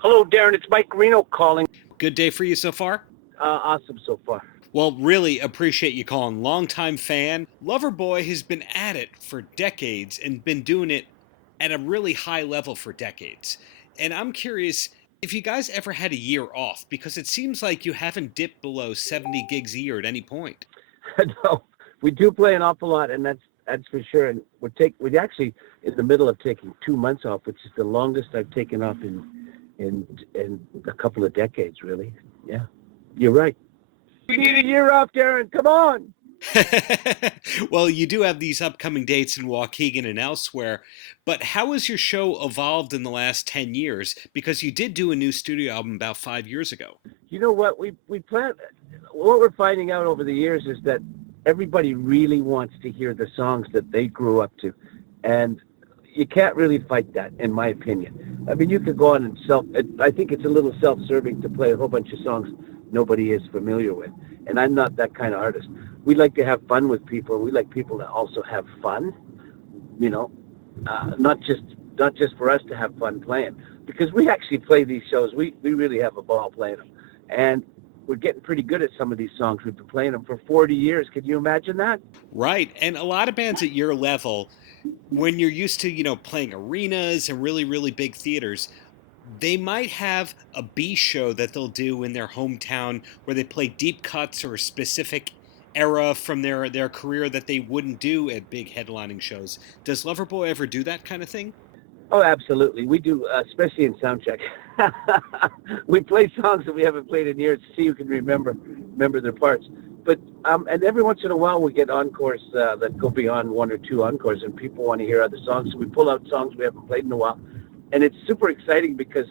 Hello, Darren. It's Mike Reno calling. Good day for you so far? Awesome so far. Well, really appreciate you calling. Longtime fan. Loverboy has been at it for decades and been doing it at a really high level for decades. And I'm curious if you guys ever had a year off, because it seems like you haven't dipped below 70 gigs a year at any point. No, we do play an awful lot, and that's for sure. And we're actually in the middle of taking 2 months off, which is the longest I've taken off in a couple of decades, really. Yeah, you're right. We need a year off, Darren. Come on. Well, you do have these upcoming dates in Waukegan and elsewhere, but how has your show evolved in the last 10 years? Because you did do a new studio album about 5 years ago. You know what? We plan. What we're finding out over the years is that everybody really wants to hear the songs that they grew up to, and you can't really fight that, in my opinion. I mean, you could go on and I think it's a little self-serving to play a whole bunch of songs nobody is familiar with, and I'm not that kind of artist. We like to have fun with people. We like people to also have fun, you know, not just for us to have fun playing, because we actually play these shows. We really have a ball playing them, and we're getting pretty good at some of these songs. We've been playing them for 40 years. Can you imagine that? Right. And a lot of bands at your level, when you're used to, playing arenas and really, really big theaters, they might have a B show that they'll do in their hometown where they play deep cuts or a specific era from their career that they wouldn't do at big headlining shows. Does Loverboy ever do that kind of thing? Oh, absolutely. We do, especially in soundcheck. We play songs that we haven't played in years to see who can remember their parts. But and every once in a while we get encores that go beyond one or two encores, and people want to hear other songs. So we pull out songs we haven't played in a while, and it's super exciting because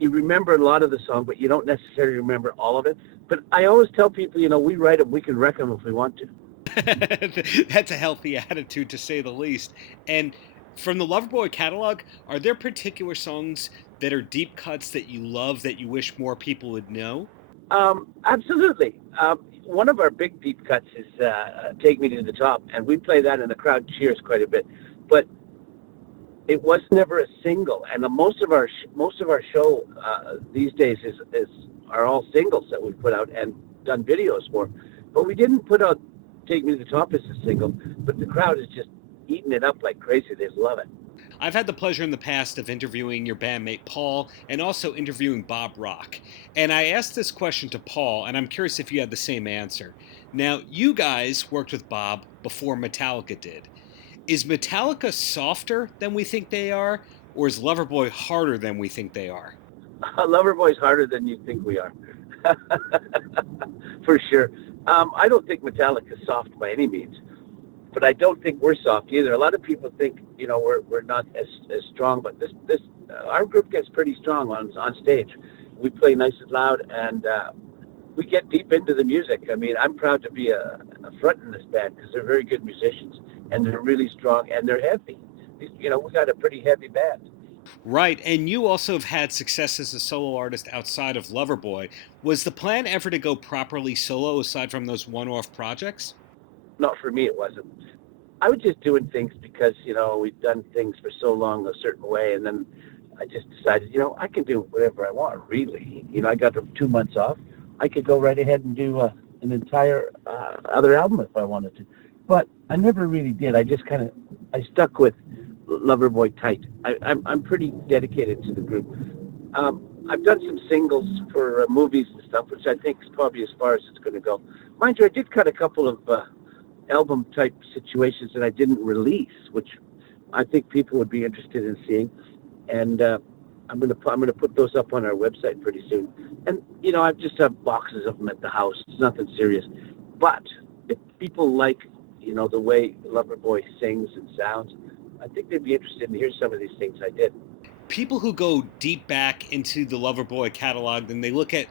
you remember a lot of the song, but you don't necessarily remember all of it. But I always tell people, we write them, we can wreck them if we want to. That's a healthy attitude to say the least. And from the Loverboy catalog, are there particular songs that are deep cuts that you love that you wish more people would know? Absolutely. One of our big deep cuts is "Take Me to the Top," and we play that, and the crowd cheers quite a bit. But it was never a single, and most of our show these days are all singles that we put out and done videos for. But we didn't put out "Take Me to the Top" as a single, but the crowd is just eating it up like crazy. They love it. I've had the pleasure in the past of interviewing your bandmate Paul and also interviewing Bob Rock. And I asked this question to Paul, and I'm curious if you had the same answer. Now, you guys worked with Bob before Metallica did. Is Metallica softer than we think they are, or is Loverboy harder than we think they are? Loverboy's harder than you think we are, for sure. I don't think Metallica's soft by any means, but I don't think we're soft either. A lot of people think, we're not as strong, but this our group gets pretty strong on stage. We play nice and loud, and we get deep into the music. I mean, I'm proud to be a front in this band because they're very good musicians, and they're really strong, and they're heavy. We got a pretty heavy band. Right, and you also have had success as a solo artist outside of Loverboy. Was the plan ever to go properly solo aside from those one-off projects? Not for me, it wasn't. I was just doing things because, we've done things for so long a certain way. And then I just decided, I can do whatever I want, really. I got 2 months off. I could go right ahead and do an entire other album if I wanted to. But I never really did. I stuck with Loverboy tight. I'm pretty dedicated to the group. I've done some singles for movies and stuff, which I think is probably as far as it's going to go. Mind you, I did cut a couple of album type situations that I didn't release, which I think people would be interested in seeing, and I'm gonna put those up on our website pretty soon. And I just have boxes of them at the house. It's nothing serious, but if people like the way Loverboy sings and sounds, I think they'd be interested in hearing some of these things I did. People who go deep back into the Loverboy catalog, and they look at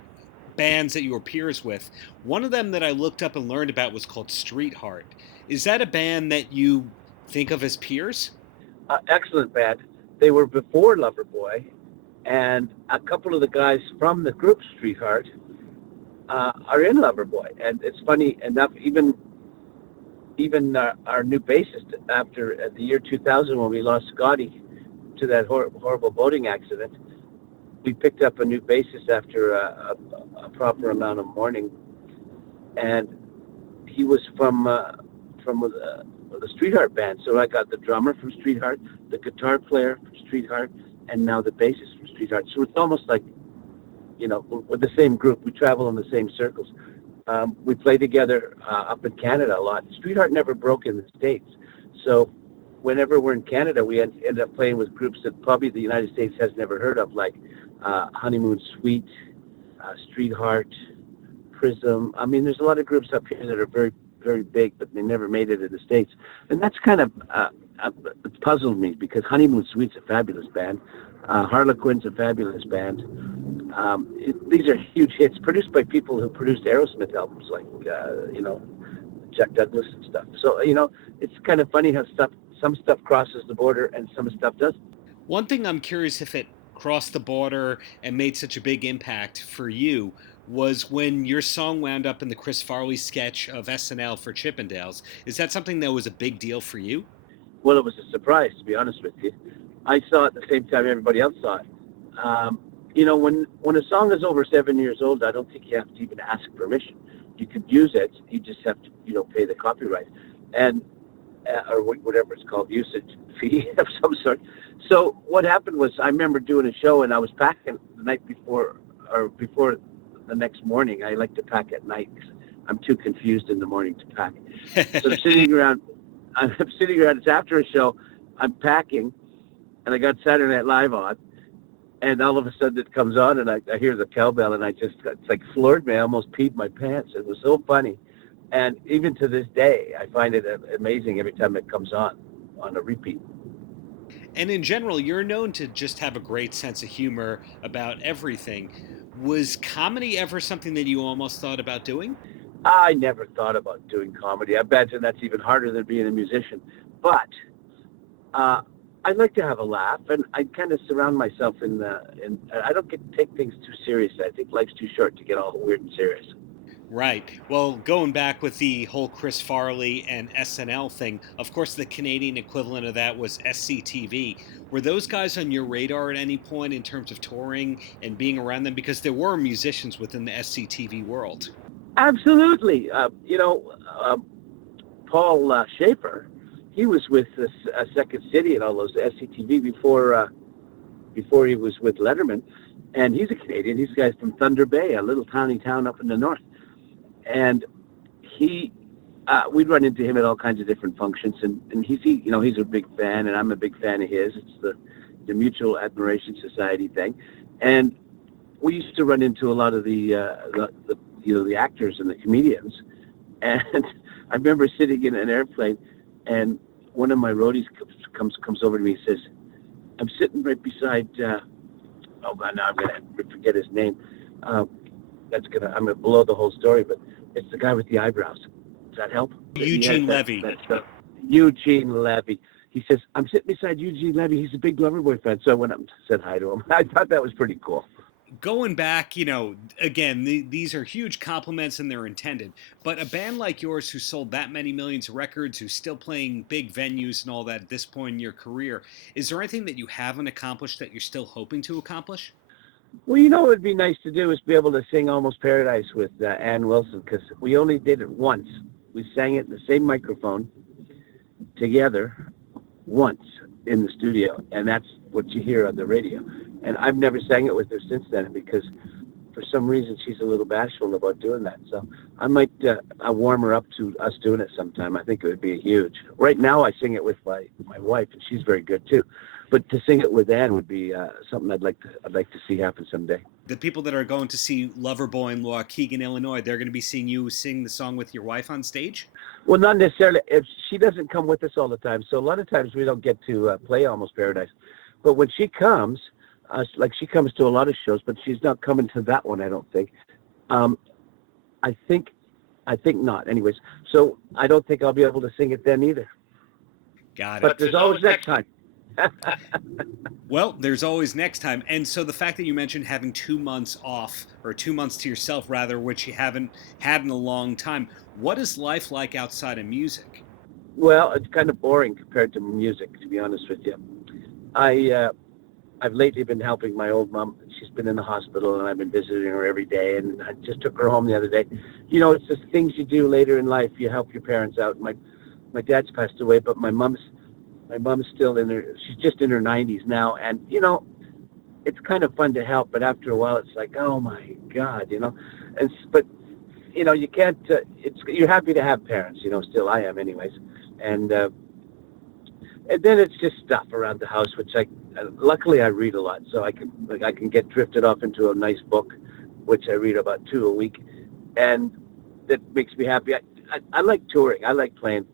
bands that you were peers with. One of them that I looked up and learned about was called Streetheart. Is that a band that you think of as peers? Excellent band. They were before Loverboy, and a couple of the guys from the group Streetheart are in Loverboy. And it's funny enough, even our new bassist, after the year 2000 when we lost Scotty to that horrible boating accident, we picked up a new bassist after a proper amount of mourning, and he was from the Streetheart band. So I got the drummer from Streetheart, the guitar player from Streetheart, and now the bassist from Streetheart. So it's almost like, with the same group. We travel in the same circles. We play together up in Canada a lot. Streetheart never broke in the States. So whenever we're in Canada, we end up playing with groups that probably the United States has never heard of, like Honeymoon Suite, Streetheart, Prism. I mean, there's a lot of groups up here that are very, very big, but they never made it in the States. And that's kind of puzzled me, because Honeymoon Suite's a fabulous band. Harlequin's a fabulous band. These are huge hits produced by people who produced Aerosmith albums, like, Jack Douglas and stuff. So, it's kind of funny how some stuff crosses the border and some stuff doesn't. One thing I'm curious if it crossed the border and made such a big impact for you was when your song wound up in the Chris Farley sketch of SNL for Chippendales. Is that something that was a big deal for you? Well, it was a surprise, to be honest with you. I saw it at the same time everybody else saw it. When a song is over 7 years old, I don't think you have to even ask permission. You could use it. You just have to, pay the copyright and or whatever it's called, usage fee of some sort. So what happened was, I remember doing a show, and I was packing the night before, or before the next morning. I like to pack at night because I'm too confused in the morning to pack. So I'm sitting around. It's after a show. I'm packing, and I got Saturday Night Live on, and all of a sudden it comes on, and I hear the cowbell, and it's like floored me. I almost peed my pants. It was so funny. And even to this day, I find it amazing every time it comes on a repeat. And in general, you're known to just have a great sense of humor about everything. Was comedy ever something that you almost thought about doing? I never thought about doing comedy. I imagine that's even harder than being a musician. But I like to have a laugh, and I kind of surround myself in I don't take things too seriously. I think life's too short to get all weird and serious. Right. Well, going back with the whole Chris Farley and SNL thing, of course, the Canadian equivalent of that was SCTV. Were those guys on your radar at any point in terms of touring and being around them? Because there were musicians within the SCTV world. Absolutely. Paul Schaefer, he was with Second City and all those SCTV before he was with Letterman. And he's a Canadian. He's a guy from Thunder Bay, a little tiny town up in the north. And we'd run into him at all kinds of different functions, and he's a big fan, and I'm a big fan of his. It's the Mutual Admiration Society thing, and we used to run into a lot of the actors and the comedians. And I remember sitting in an airplane, and one of my roadies comes over to me and says, "I'm sitting right beside." Oh God, now I'm gonna forget his name. I'm gonna blow the whole story, but it's the guy with the eyebrows. Does that help? Eugene Levy. Eugene Levy. He says, "I'm sitting beside Eugene Levy. He's a big Loverboy fan." So I went up and said hi to him. I thought that was pretty cool. Going back, again, these are huge compliments and they're intended. But a band like yours who sold that many millions of records, who's still playing big venues and all that at this point in your career, is there anything that you haven't accomplished that you're still hoping to accomplish? Well, what would be nice to do is be able to sing Almost Paradise with Ann Wilson, because we only did it once. We sang it in the same microphone together once in the studio, and that's what you hear on the radio. And I've never sang it with her since then, because for some reason she's a little bashful about doing that. So I might warm her up to us doing it sometime. I think it would be huge. Right now I sing it with my wife, and she's very good too. But to sing it with Ann would be something I'd like to see happen someday. The people that are going to see Loverboy in Waukegan, Illinois, they're going to be seeing you sing the song with your wife on stage? Well, not necessarily. If she doesn't come with us all the time, so a lot of times we don't get to play Almost Paradise. But when she comes, she comes to a lot of shows, but she's not coming to that one, I don't think. I think not. Anyways, so I don't think I'll be able to sing it then either. Got it. But there's always next time. Well, there's always next time. And so the fact that you mentioned having 2 months off, or 2 months to yourself rather, which you haven't had in a long time, what is life like outside of music? Well, it's kind of boring compared to music, to be honest with you. I've lately been helping my old mom. She's been in the hospital, and I've been visiting her every day. And I just took her home the other day. You know, it's just things you do later in life. You help your parents out. My dad's passed away, but my mom's still in her. She's just in her 90s now, and you know, it's kind of fun to help. But after a while, it's like, oh my God, you know. But you know, you can't. You're happy to have parents. You know, still I am, anyways. And then it's just stuff around the house, which luckily I read a lot, so I can get drifted off into a nice book, which I read about 2 a week, and that makes me happy. I like touring. I like playing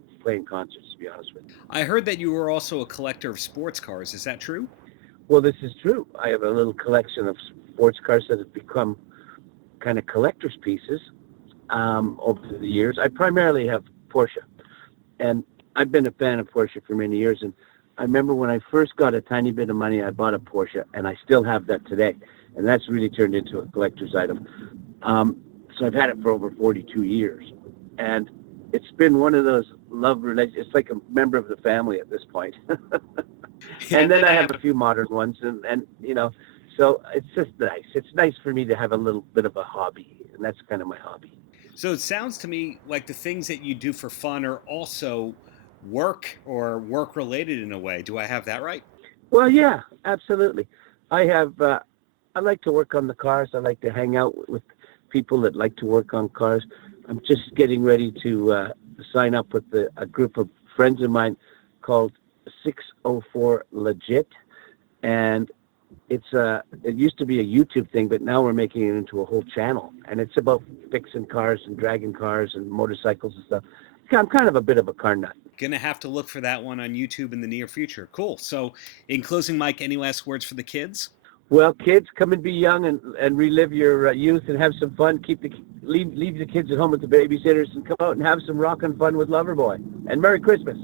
concerts, to be honest with you. I heard that you were also a collector of sports cars. Is that true? Well, this is true. I have a little collection of sports cars that have become kind of collector's pieces over the years. I primarily have Porsche, and I've been a fan of Porsche for many years, and I remember when I first got a tiny bit of money, I bought a Porsche, and I still have that today, and that's really turned into a collector's item. So I've had it for over 42 years, and it's been one of those love relations. It's like a member of the family at this point. And then I have a few modern ones, and you know, so it's just nice. It's nice for me to have a little bit of a hobby, and that's kind of my hobby. So it sounds to me like the things that you do for fun are also work or work related in a way. Do I have that right? Well, yeah, absolutely. I like to work on the cars. I like to hang out with people that like to work on cars. I'm just getting ready to sign up with a group of friends of mine called 604 Legit, and it used to be a YouTube thing, but now we're making it into a whole channel, and it's about fixing cars and dragging cars and motorcycles and stuff. I'm kind of a bit of a car nut. Gonna have to look for that one on YouTube in the near future. Cool. So, in closing, Mike, any last words for the kids? Well, kids, come and be young and relive your youth and have some fun. Leave the kids at home with the babysitters and come out and have some rockin' fun with Loverboy. And Merry Christmas.